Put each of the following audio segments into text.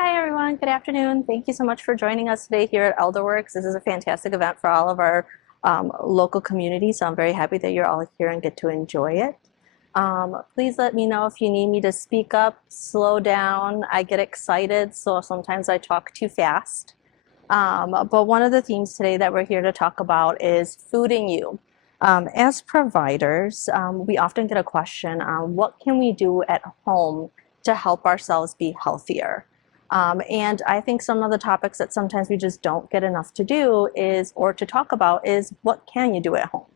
Hi everyone, good afternoon. Thank you so much for joining us today here at Elderwerks. This is a fantastic event for all of our local community, so I'm very happy that you're all here and get to enjoy it. Please let me know if you need me to speak up, slow down. I get excited, so sometimes I talk too fast. But one of the themes today that we're here to talk about is fooding you. As providers, we often get a question on what can we do at home to help ourselves be healthier. And I think some of the topics that sometimes we just don't get enough to do is, or to talk about, is what can you do at home?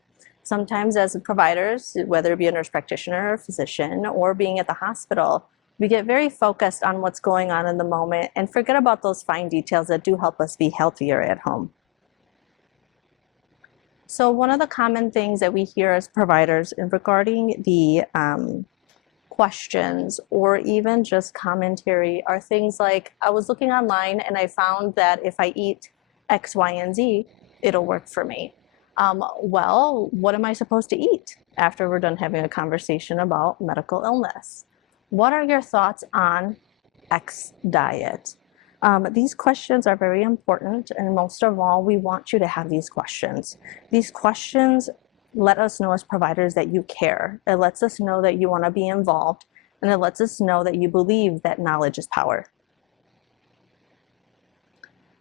Sometimes as providers, whether it be a nurse practitioner, physician, or being at the hospital, we get very focused on what's going on in the moment and forget about those fine details that do help us be healthier at home. So one of the common things that we hear as providers regarding the questions or even just commentary are things like, I was looking online and I found that if I eat X, Y, and Z, it'll work for me. Well, what am I supposed to eat after we're done having a conversation about medical illness? What are your thoughts on X diet? These questions are very important, and most of all, we want you to have these questions. These questions let us know as providers that you care. It lets us know that you want to be involved, and it lets us know that you believe that knowledge is power.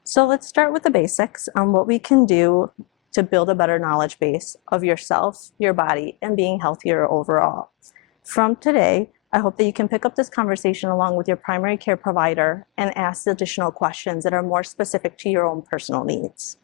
So let's start with the basics on what we can do to build a better knowledge base of yourself, your body, and being healthier overall. From today, I hope that you can pick up this conversation along with your primary care provider and ask additional questions that are more specific to your own personal needs.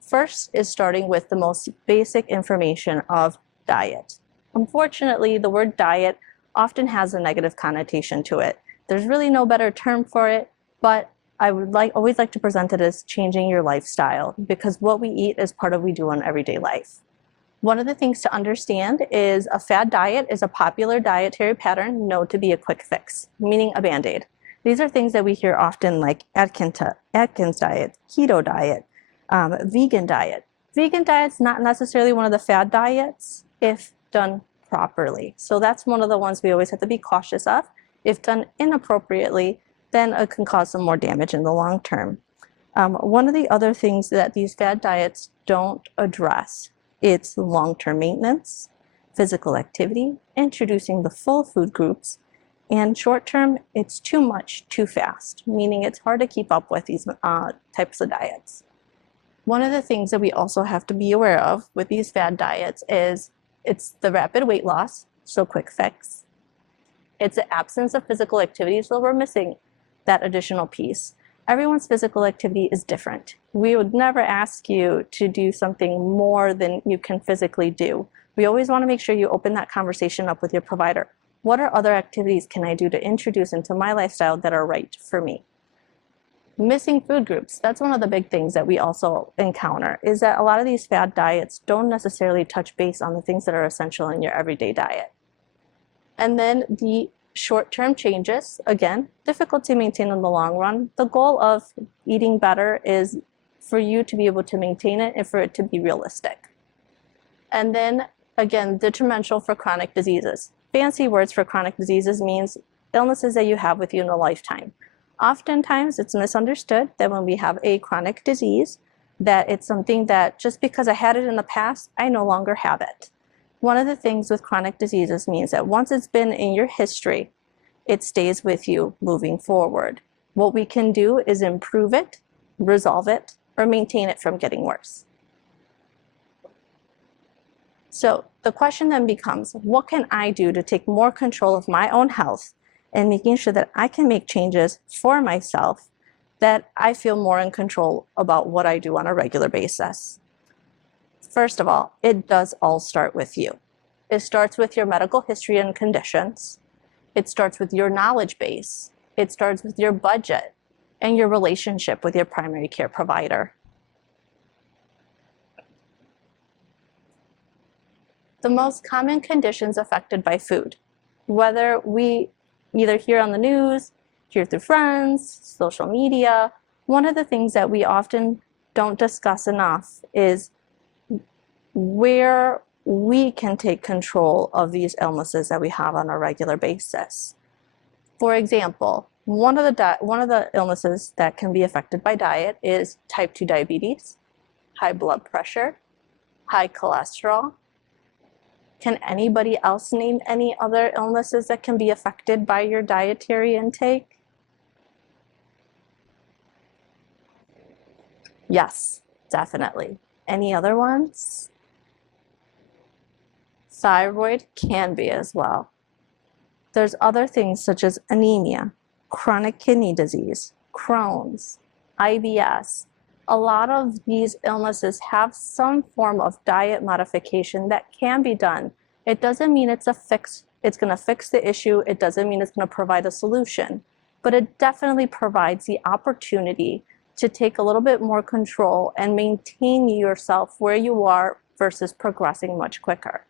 First is starting with the most basic information of diet. Unfortunately, the word diet often has a negative connotation to it. There's really no better term for it, but I would always like to present it as changing your lifestyle, because what we eat is part of what we do in everyday life. One of the things to understand is a fad diet is a popular dietary pattern known to be a quick fix, meaning a Band-Aid. These are things that we hear often, like Atkins diet, keto diet, vegan diet. Vegan diet's not necessarily one of the fad diets if done properly. So that's one of the ones we always have to be cautious of. If done inappropriately, then it can cause some more damage in the long term. One of the other things that these fad diets don't address, it's long-term maintenance, physical activity, introducing the full food groups, and short-term, it's too much, too fast, meaning it's hard to keep up with these types of diets. One of the things that we also have to be aware of with these fad diets is it's the rapid weight loss, so quick fix. It's the absence of physical activity, so we're missing that additional piece. Everyone's physical activity is different. We would never ask you to do something more than you can physically do. We always want to make sure you open that conversation up with your provider. What are other activities can I do to introduce into my lifestyle that are right for me? Missing food groups, that's one of the big things that we also encounter, is that a lot of these fad diets don't necessarily touch base on the things that are essential in your everyday diet. And then the short-term changes, again, difficult to maintain in the long run. The goal of eating better is for you to be able to maintain it and for it to be realistic. And then, again, detrimental for chronic diseases. Fancy words for chronic diseases means illnesses that you have with you in a lifetime. Oftentimes, it's misunderstood that when we have a chronic disease, that it's something that just because I had it in the past, I no longer have it. One of the things with chronic diseases means that once it's been in your history, it stays with you moving forward. What we can do is improve it, resolve it, or maintain it from getting worse. So the question then becomes, what can I do to take more control of my own health and making sure that I can make changes for myself that I feel more in control about what I do on a regular basis? First of all, it does all start with you. It starts with your medical history and conditions. It starts with your knowledge base. It starts with your budget and your relationship with your primary care provider. The most common conditions affected by food, whether we either hear on the news, hear through friends, social media, one of the things that we often don't discuss enough is where we can take control of these illnesses that we have on a regular basis. For example, One of the illnesses that can be affected by diet is type 2 diabetes, high blood pressure, high cholesterol. Can anybody else name any other illnesses that can be affected by your dietary intake? Yes, definitely. Any other ones? Thyroid can be as well. There's other things such as anemia, chronic kidney disease, Crohn's, IBS. A lot of these illnesses have some form of diet modification that can be done. It doesn't mean it's going to fix the issue. It doesn't mean it's going to provide a solution, but it definitely provides the opportunity to take a little bit more control and maintain yourself where you are versus progressing much quicker.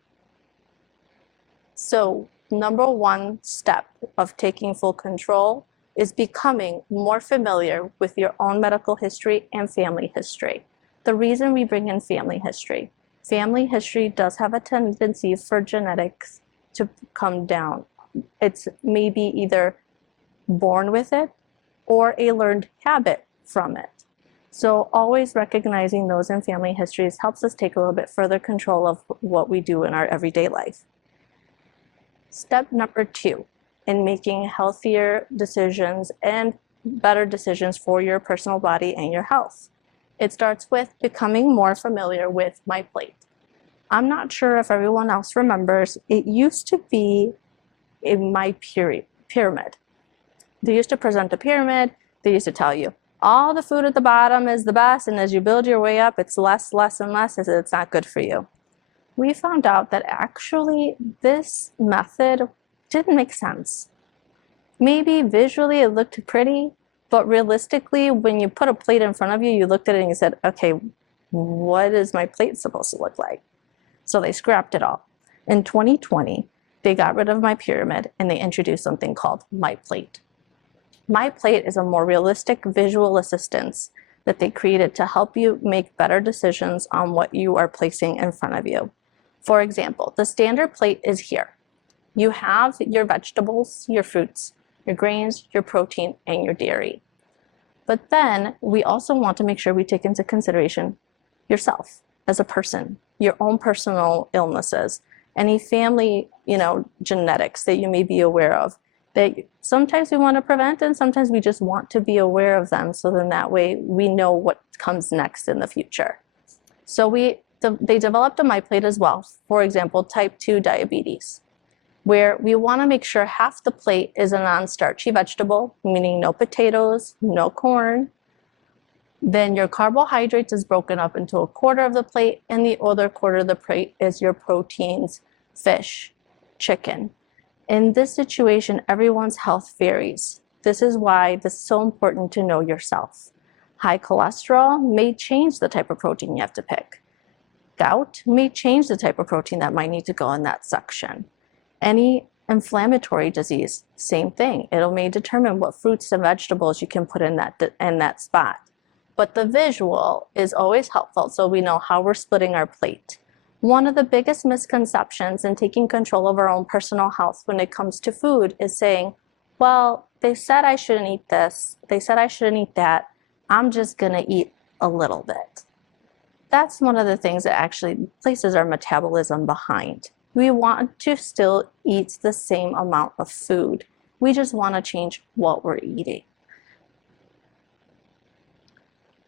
So, number one step of taking full control is becoming more familiar with your own medical history and family history. The reason we bring in family history does have a tendency for genetics to come down. It's maybe either born with it or a learned habit from it. So always recognizing those in family histories helps us take a little bit further control of what we do in our everyday life. Step number 2 in making healthier decisions and better decisions for your personal body and your health. It starts with becoming more familiar with My Plate. I'm not sure if everyone else remembers, it used to be in My Pyramid. They used to present a pyramid. They used to tell you all the food at the bottom is the best, and as you build your way up, it's less and less, as it's not good for you. We found out that actually this method didn't make sense. Maybe visually it looked pretty, but realistically, when you put a plate in front of you, you looked at it and you said, okay, what is my plate supposed to look like? So they scrapped it all. In 2020, they got rid of My Pyramid and they introduced something called My Plate. My Plate is a more realistic visual assistance that they created to help you make better decisions on what you are placing in front of you. For example, the standard plate is here. You have your vegetables, your fruits, your grains, your protein, and your dairy. But then we also want to make sure we take into consideration yourself as a person, your own personal illnesses, any family, genetics that you may be aware of that sometimes we want to prevent and sometimes we just want to be aware of them, so then that way we know what comes next in the future. So they developed a My Plate as well. For example, type 2 diabetes, where we want to make sure half the plate is a non-starchy vegetable, meaning no potatoes, no corn. Then your carbohydrates is broken up into a quarter of the plate, and the other quarter of the plate is your proteins, fish, chicken. In this situation, everyone's health varies. This is why it's so important to know yourself. High cholesterol may change the type of protein you have to pick. Gout may change the type of protein that might need to go in that section. Any inflammatory disease, same thing. It may determine what fruits and vegetables you can put in that spot. But the visual is always helpful so we know how we're splitting our plate. One of the biggest misconceptions in taking control of our own personal health when it comes to food is saying, well, they said I shouldn't eat this, they said I shouldn't eat that, I'm just gonna eat a little bit. That's one of the things that actually places our metabolism behind. We want to still eat the same amount of food. We just want to change what we're eating.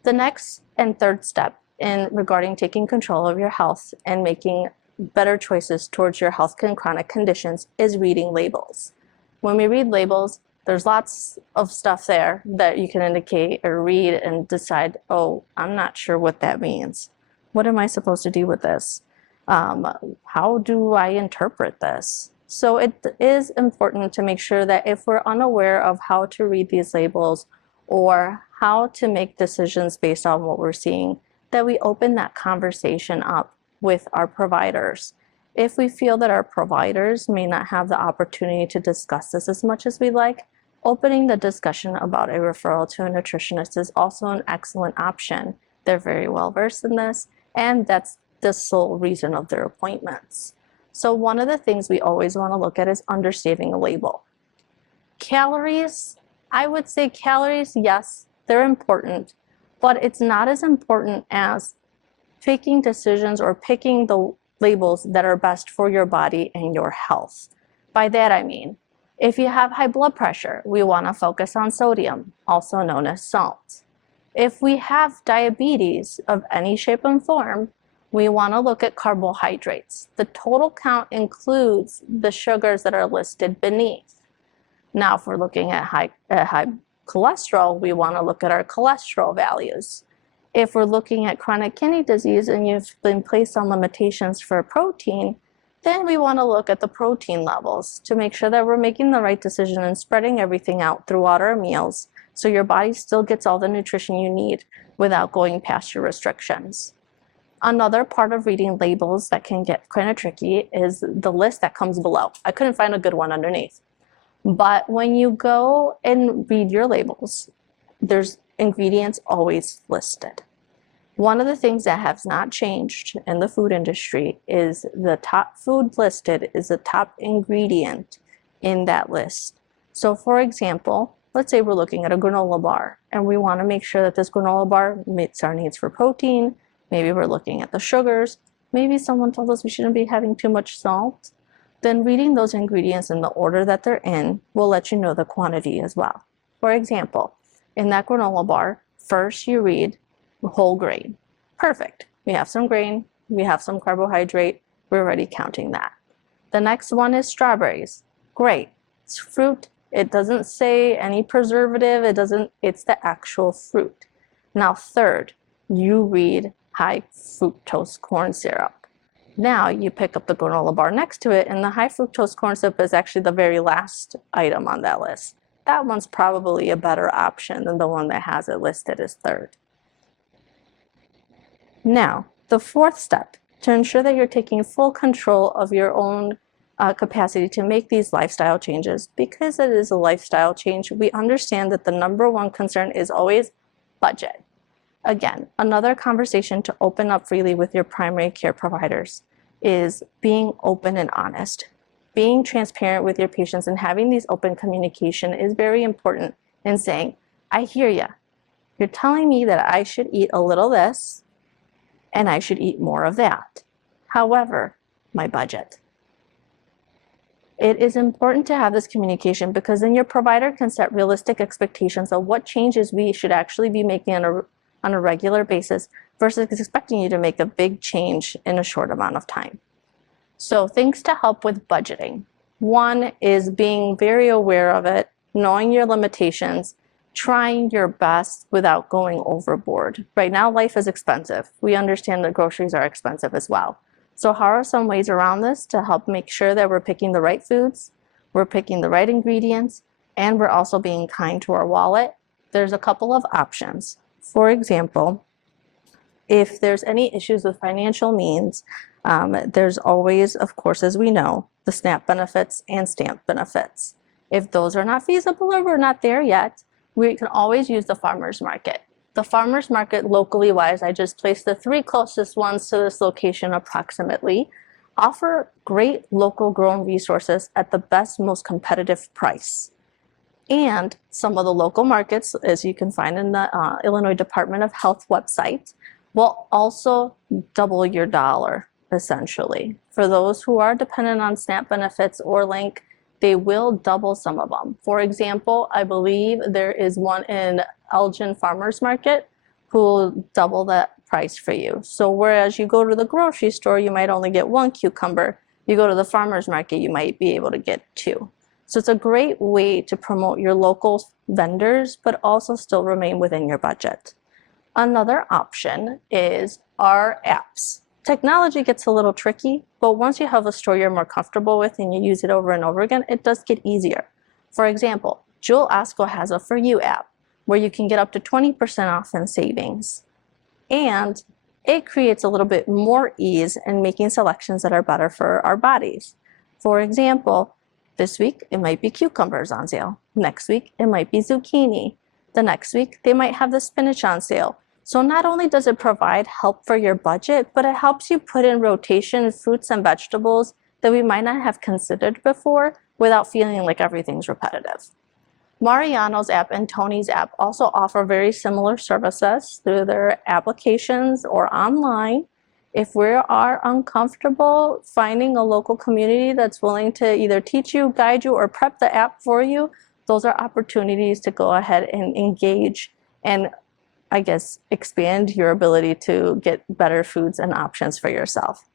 The next and third step in regarding taking control of your health and making better choices towards your health and chronic conditions is reading labels. When we read labels, there's lots of stuff there that you can indicate or read and decide, oh, I'm not sure what that means. What am I supposed to do with this? How do I interpret this? So it is important to make sure that if we're unaware of how to read these labels or how to make decisions based on what we're seeing, that we open that conversation up with our providers. If we feel that our providers may not have the opportunity to discuss this as much as we like, opening the discussion about a referral to a nutritionist is also an excellent option. They're very well versed in this, and that's the sole reason of their appointments. So one of the things we always want to look at is understanding a label. Calories I would say calories, yes, they're important, but it's not as important as making decisions or picking the labels that are best for your body and your health. By that I mean, if you have high blood pressure, we want to focus on sodium, also known as salt. If we have diabetes of any shape and form, we want to look at carbohydrates. The total count includes the sugars that are listed beneath. Now, if we're looking at high cholesterol, we want to look at our cholesterol values. If we're looking at chronic kidney disease and you've been placed on limitations for protein, then we want to look at the protein levels to make sure that we're making the right decision and spreading everything out throughout our meals so your body still gets all the nutrition you need without going past your restrictions. Another part of reading labels that can get kind of tricky is the list that comes below. I couldn't find a good one underneath. But when you go and read your labels, there's ingredients always listed. One of the things that has not changed in the food industry is the top food listed is the top ingredient in that list. So for example, let's say we're looking at a granola bar and we want to make sure that this granola bar meets our needs for protein. Maybe we're looking at the sugars. Maybe someone told us we shouldn't be having too much salt. Then reading those ingredients in the order that they're in will let you know the quantity as well. For example, in that granola bar, first you read whole grain. Perfect. We have some grain, we have some carbohydrate, we're already counting that. The next one is strawberries. Great. It's fruit. It doesn't say any preservative, it's the actual fruit. Now third, you read high fructose corn syrup. Now you pick up the granola bar next to it, and the high fructose corn syrup is actually the very last item on that list. That one's probably a better option than the one that has it listed as third. Now, the fourth step, to ensure that you're taking full control of your own capacity to make these lifestyle changes, because it is a lifestyle change, we understand that the number one concern is always budget. Again, another conversation to open up freely with your primary care providers is being open and honest. Being transparent with your patients and having these open communication is very important in saying, I hear you. You're telling me that I should eat a little this and I should eat more of that. However, my budget. It is important to have this communication because then your provider can set realistic expectations of what changes we should actually be making on a regular basis versus expecting you to make a big change in a short amount of time. So things to help with budgeting. One is being very aware of it, knowing your limitations, trying your best without going overboard. Right now, life is expensive. We understand that groceries are expensive as well. So how are some ways around this to help make sure that we're picking the right foods, we're picking the right ingredients, and we're also being kind to our wallet? There's a couple of options. For example, if there's any issues with financial means, there's always, of course, as we know, the SNAP benefits and STAMP benefits. If those are not feasible or we're not there yet, we can always use the farmer's market. The farmer's market, locally wise, I just placed the 3 closest ones to this location approximately, offer great local grown resources at the best, most competitive price. And some of the local markets, as you can find in the Illinois Department of Health website, will also double your dollar, essentially. For those who are dependent on SNAP benefits or LINK, they will double some of them. For example, I believe there is one in Elgin Farmers Market who will double that price for you. So whereas you go to the grocery store, you might only get 1 cucumber, you go to the farmer's market, you might be able to get 2. So it's a great way to promote your local vendors, but also still remain within your budget. Another option is our apps. Technology gets a little tricky, but once you have a store you're more comfortable with and you use it over and over again, it does get easier. For example, Jewel Osco has a For You app where you can get up to 20% off in savings. And it creates a little bit more ease in making selections that are better for our bodies. For example, this week it might be cucumbers on sale. Next week it might be zucchini. The next week they might have the spinach on sale. So not only does it provide help for your budget, but it helps you put in rotation fruits and vegetables that we might not have considered before without feeling like everything's repetitive. Mariano's app and Tony's app also offer very similar services through their applications or online. If we are uncomfortable finding a local community that's willing to either teach you, guide you, or prep the app for you, those are opportunities to go ahead and engage and, I guess, expand your ability to get better foods and options for yourself.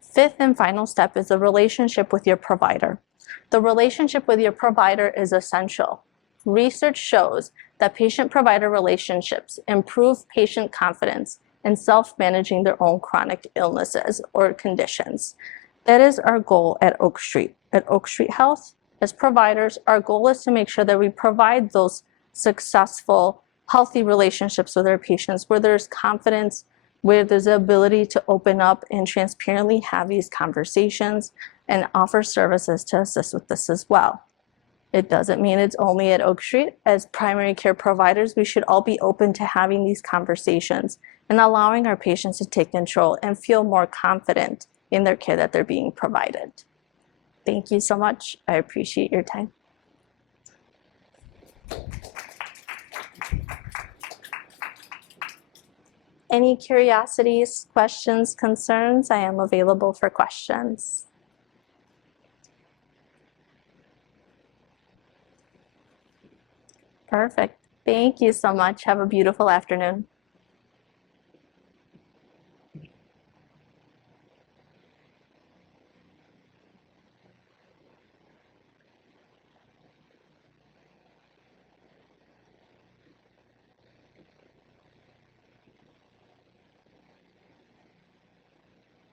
Fifth and final step is the relationship with your provider. The relationship with your provider is essential. Research shows that patient-provider relationships improve patient confidence in self-managing their own chronic illnesses or conditions. That is our goal at Oak Street. At Oak Street Health, as providers, our goal is to make sure that we provide those successful, healthy relationships with our patients where there's confidence, where there's the ability to open up and transparently have these conversations and offer services to assist with this as well. It doesn't mean it's only at Oak Street. As primary care providers, we should all be open to having these conversations and allowing our patients to take control and feel more confident in their care that they're being provided. Thank you so much. I appreciate your time. Any curiosities, questions, concerns? I am available for questions. Perfect. Thank you so much. Have a beautiful afternoon.